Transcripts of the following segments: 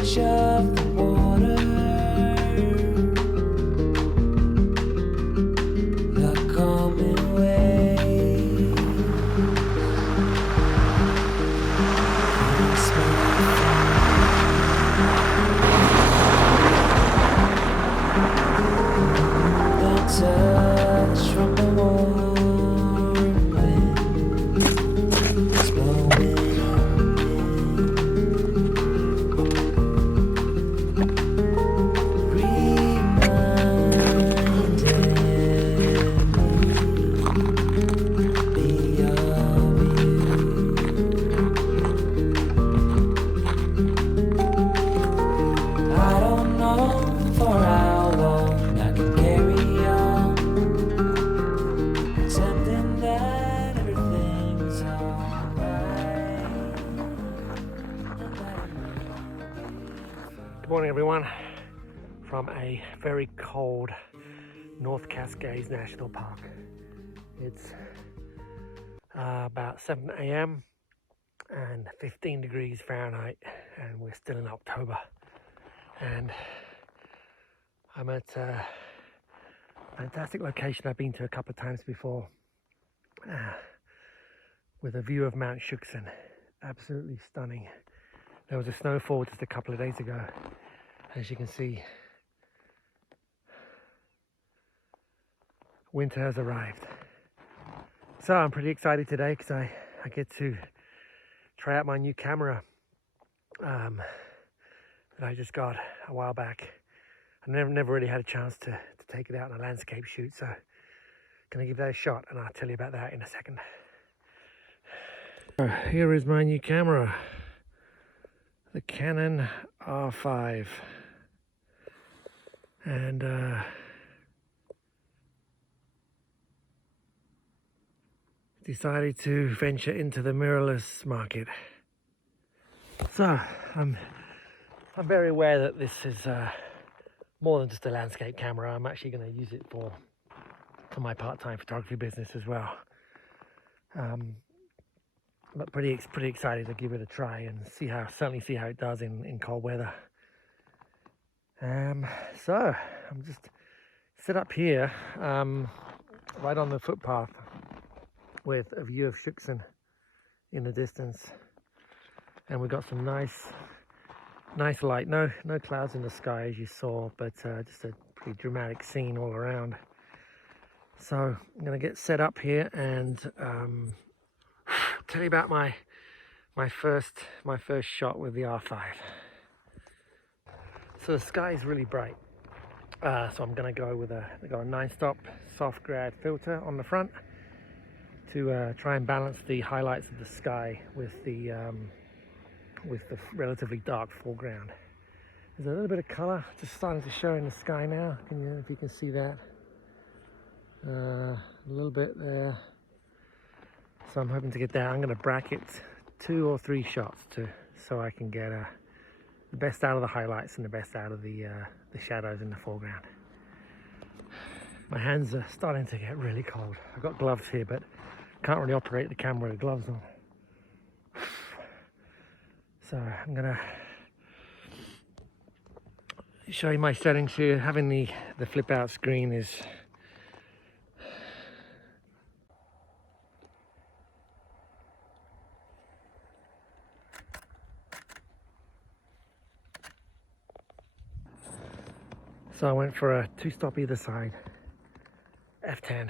touch of the water, the coming waves, the touch from the warm wind is blowing. Good morning everyone from a very cold North Cascades National Park. It's about 7 a.m. and 15 degrees Fahrenheit, and we're still in October, and I'm at a fantastic location I've been to a couple of times before, with a view of Mount Shuksan. Absolutely stunning. There was a snowfall just a couple of days ago. As you can see, winter has arrived. So I'm pretty excited today because I get to try out my new camera that I just got a while back. I never really had a chance to take it out in a landscape shoot, so gonna give that a shot, and I'll tell you about that in a second. Here is my new camera, the Canon R5, and decided to venture into the mirrorless market. So I'm very aware that this is more than just a landscape camera. I'm actually going to use it for my part-time photography business as well. But pretty excited to give it a try and certainly see how it does in cold weather. So I'm just set up here, right on the footpath, with a view of Shuksan in the distance, and we've got some nice light. No clouds in the sky as you saw, but just a pretty dramatic scene all around. So I'm going to get set up here and tell you about my first shot with the R5. So the sky is really bright, so I'm going to go with a 9-stop soft grad filter on the front to try and balance the highlights of the sky with the relatively dark foreground. There's a little bit of color just starting to show in the sky now. If you can see that, a little bit there. So I'm hoping to get that. I'm going to bracket 2 or 3 shots so I can get the best out of the highlights and the best out of the shadows in the foreground. My hands are starting to get really cold. I've got gloves here, but can't really operate the camera with gloves on. So I'm going to show you my settings here. Having the flip out screen is so I went for a 2-stop either side, F10.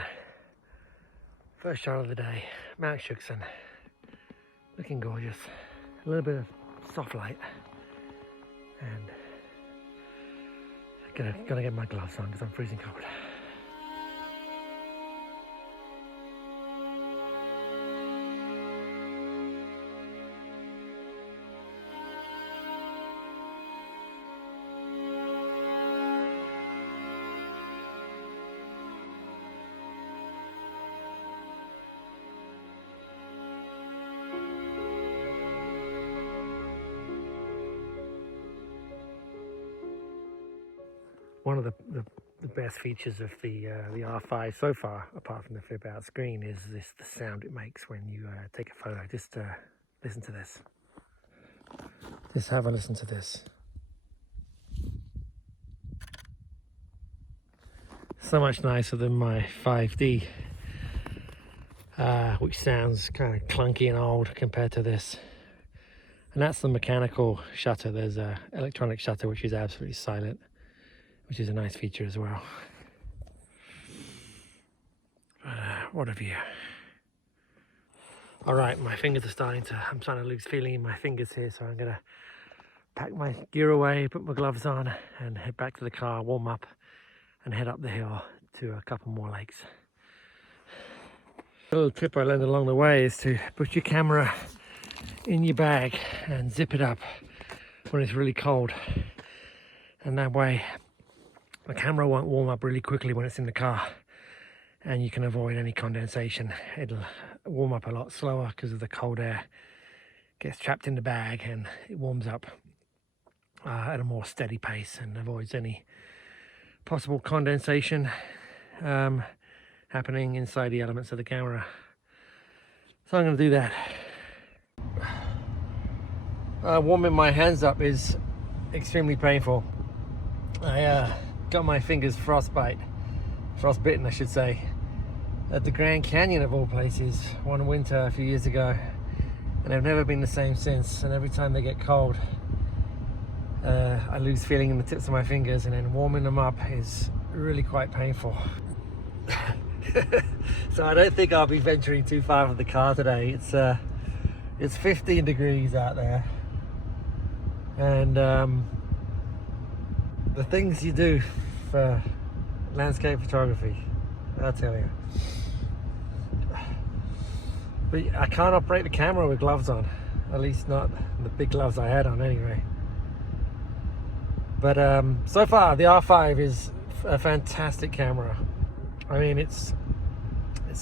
First shot of the day, Mount Shuksan, looking gorgeous. A little bit of soft light, and gonna get my gloves on because I'm freezing cold. One of the best features of the R5 so far, apart from the flip out screen, is the sound it makes when you take a photo. Just listen to this. Just have a listen to this. so much nicer than my 5D, which sounds kind of clunky and old compared to this. And that's the mechanical shutter. There's a electronic shutter which is absolutely silent, which is a nice feature as well. What a view. All right, my fingers are I'm starting to lose feeling in my fingers here, so I'm gonna pack my gear away, put my gloves on, and head back to the car, warm up, and head up the hill to a couple more lakes. A little tip I learned along the way is to put your camera in your bag and zip it up when it's really cold, and that way the camera won't warm up really quickly when it's in the car, and you can avoid any condensation. It'll warm up a lot slower because of the cold air gets trapped in the bag, and it warms up at a more steady pace and avoids any possible condensation happening inside the elements of the camera. So I'm going to do that. Warming my hands up is extremely painful. I got my fingers frostbitten I should say, at the Grand Canyon of all places one winter a few years ago, and they've never been the same since. And every time they get cold, I lose feeling in the tips of my fingers, and then warming them up is really quite painful. So I don't think I'll be venturing too far from the car today. It's 15 degrees out there, and the things you do for landscape photography, I'll tell you. But I can't operate the camera with gloves on, at least not the big gloves I had on anyway. But so far the R5 is a fantastic camera. I mean, it's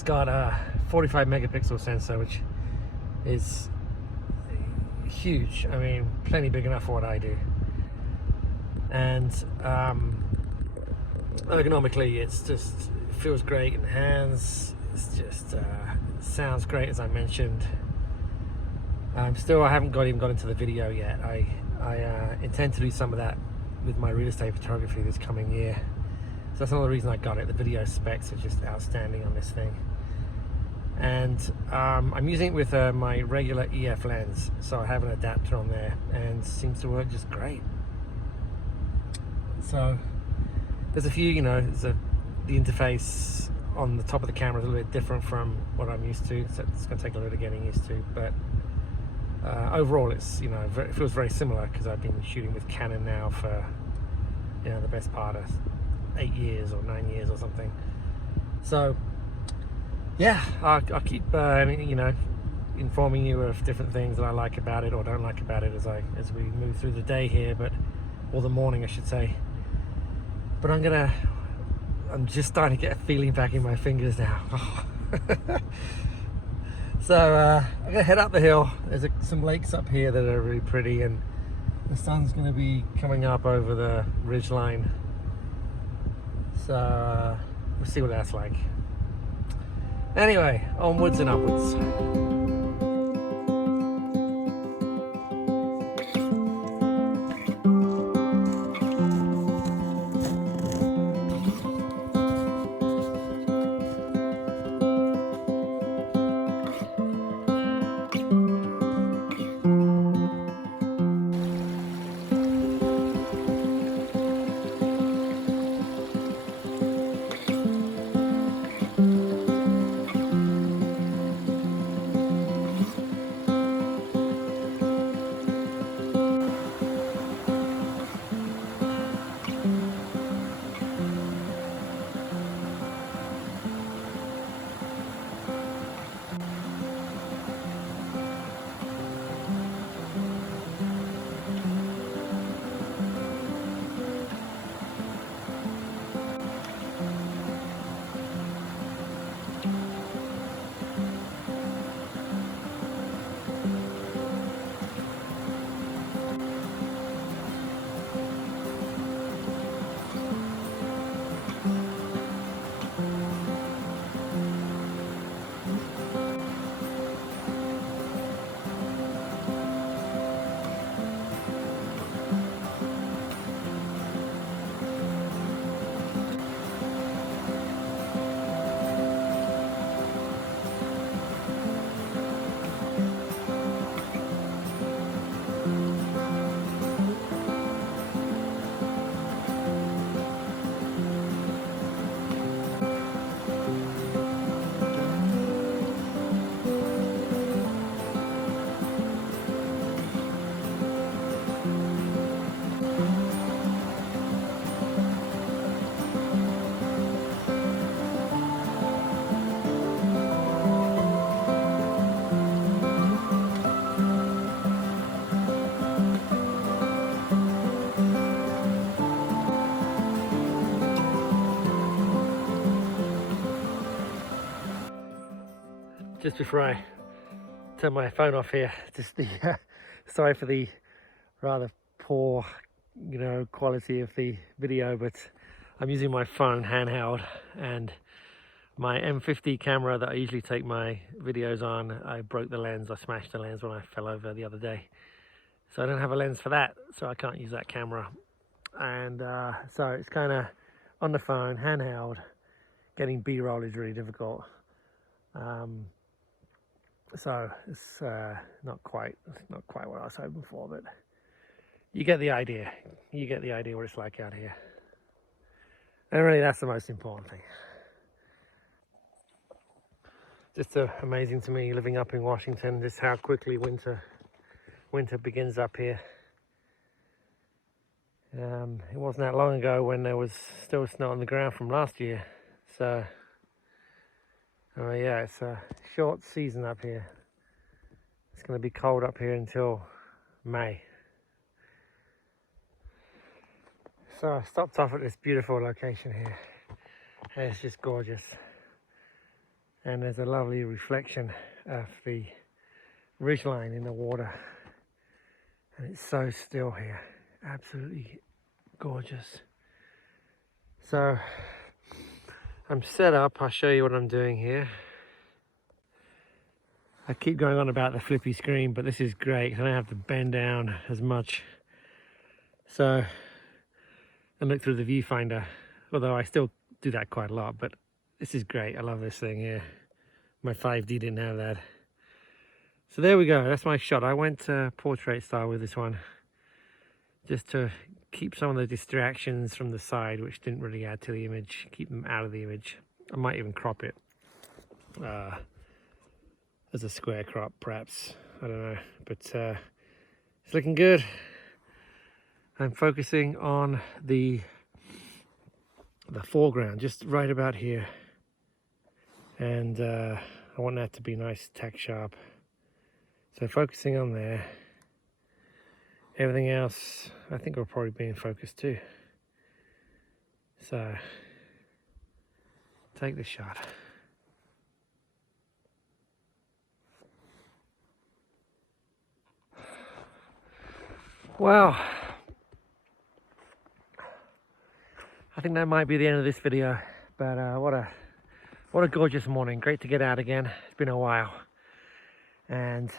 got a 45 megapixel sensor, which is huge. I mean, plenty big enough for what I do. And ergonomically, it feels great in the hands. It's just sounds great, as I mentioned. I haven't even got into the video yet. I intend to do some of that with my real estate photography this coming year. So that's another reason I got it. The video specs are just outstanding on this thing. And I'm using it with my regular EF lens, so I have an adapter on there, and it seems to work just great. So there's a few, the interface on the top of the camera is a little bit different from what I'm used to, so it's going to take a little getting used to. But overall, it's it feels very similar, because I've been shooting with Canon now for the best part of 8 years or 9 years or something. So yeah, I'll keep informing you of different things that I like about it or don't like about it as we move through the day here, or the morning I should say. But I'm just starting to get a feeling back in my fingers now. So I'm gonna head up the hill. There's some lakes up here that are really pretty, and the sun's gonna be coming up over the ridge line. So we'll see what that's like. Anyway, onwards and upwards. just before I turn my phone off here, just the sorry for the rather poor, quality of the video, but I'm using my phone handheld, and my M50 camera that I usually take my videos on, I broke the lens. I smashed the lens when I fell over the other day, so I don't have a lens for that, so I can't use that camera. And so it's kind of on the phone, handheld. Getting B-roll is really difficult. So it's not quite what I was hoping for, but you get the idea. You get the idea what it's like out here. And really, that's the most important thing. Just amazing to me, living up in Washington, just how quickly winter begins up here. It wasn't that long ago when there was still snow on the ground from last year. So, yeah, it's a short season up here. It's going to be cold up here until May. So I stopped off at this beautiful location here. And it's just gorgeous. And there's a lovely reflection of the ridgeline in the water. And it's so still here. Absolutely gorgeous. So I'm set up. I'll show you what I'm doing here. I keep going on about the flippy screen, but this is great. I don't have to bend down as much. So, and look through the viewfinder, although I still do that quite a lot, but this is great. I love this thing here. My 5D didn't have that. So there we go. That's my shot. I went portrait style with this one, just to keep some of the distractions from the side, which didn't really add to the image, keep them out of the image. I might even crop it as a square crop, perhaps. I don't know, but it's looking good. I'm focusing on the foreground, just right about here, and I want that to be nice, tack sharp. So focusing on there. Everything else, I think, will probably be in focus too. So, take the shot. Well, I think that might be the end of this video, but what a gorgeous morning. Great to get out again. It's been a while. And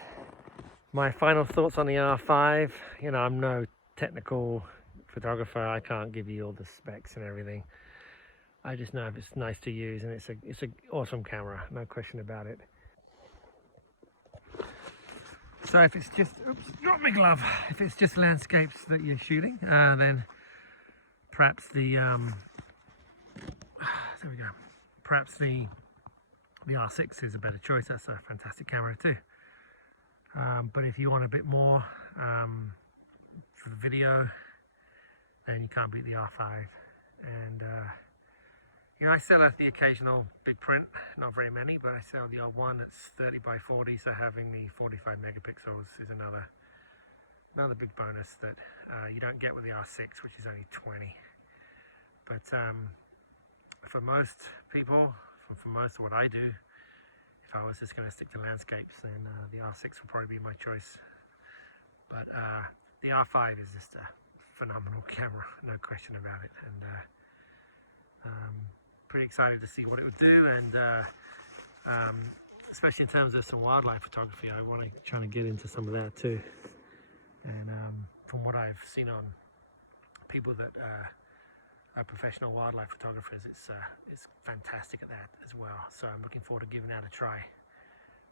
my final thoughts on the R5, I'm no technical photographer. I can't give you all the specs and everything. I just know it's nice to use, and it's an awesome camera, no question about it. So if it's just, oops, drop my glove. If it's just landscapes that you're shooting, then perhaps the, there we go. Perhaps the R6 is a better choice. That's a fantastic camera too. But if you want a bit more for the video, then you can't beat the R5. And I sell the occasional big print, not very many, but I sell the odd one that's 30 by 40, so having the 45 megapixels is another big bonus that you don't get with the R6, which is only 20. But for most people, for most of what I do, if I was just going to stick to landscapes, then the R6 will probably be my choice. But the R5 is just a phenomenal camera, no question about it. And pretty excited to see what it would do, and especially in terms of some wildlife photography. I want to try to get into some of that too. And from what I've seen on people that are professional wildlife photographers, it's fantastic at that as well. So I'm looking forward to giving that a try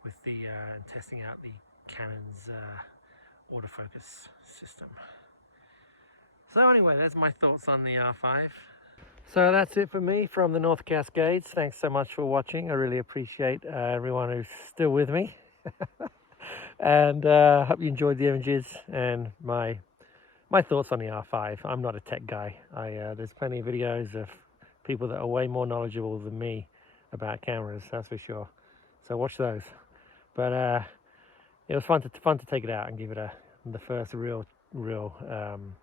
with the and testing out the Canon's autofocus system. So anyway, there's my thoughts on the R5. So that's it for me from the North Cascades. Thanks so much for watching. I really appreciate everyone who's still with me. And hope you enjoyed the images and my thoughts on the R5. I'm not a tech guy. There's plenty of videos of people that are way more knowledgeable than me about cameras, that's for sure. So watch those. But it was fun to take it out and give it the first real run.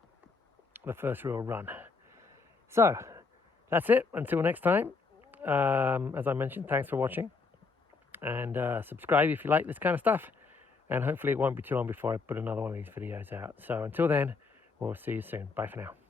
So that's it. Until next time. As I mentioned, thanks for watching. and subscribe if you like this kind of stuff. And hopefully it won't be too long before I put another one of these videos out. So until then, we'll see you soon. Bye for now.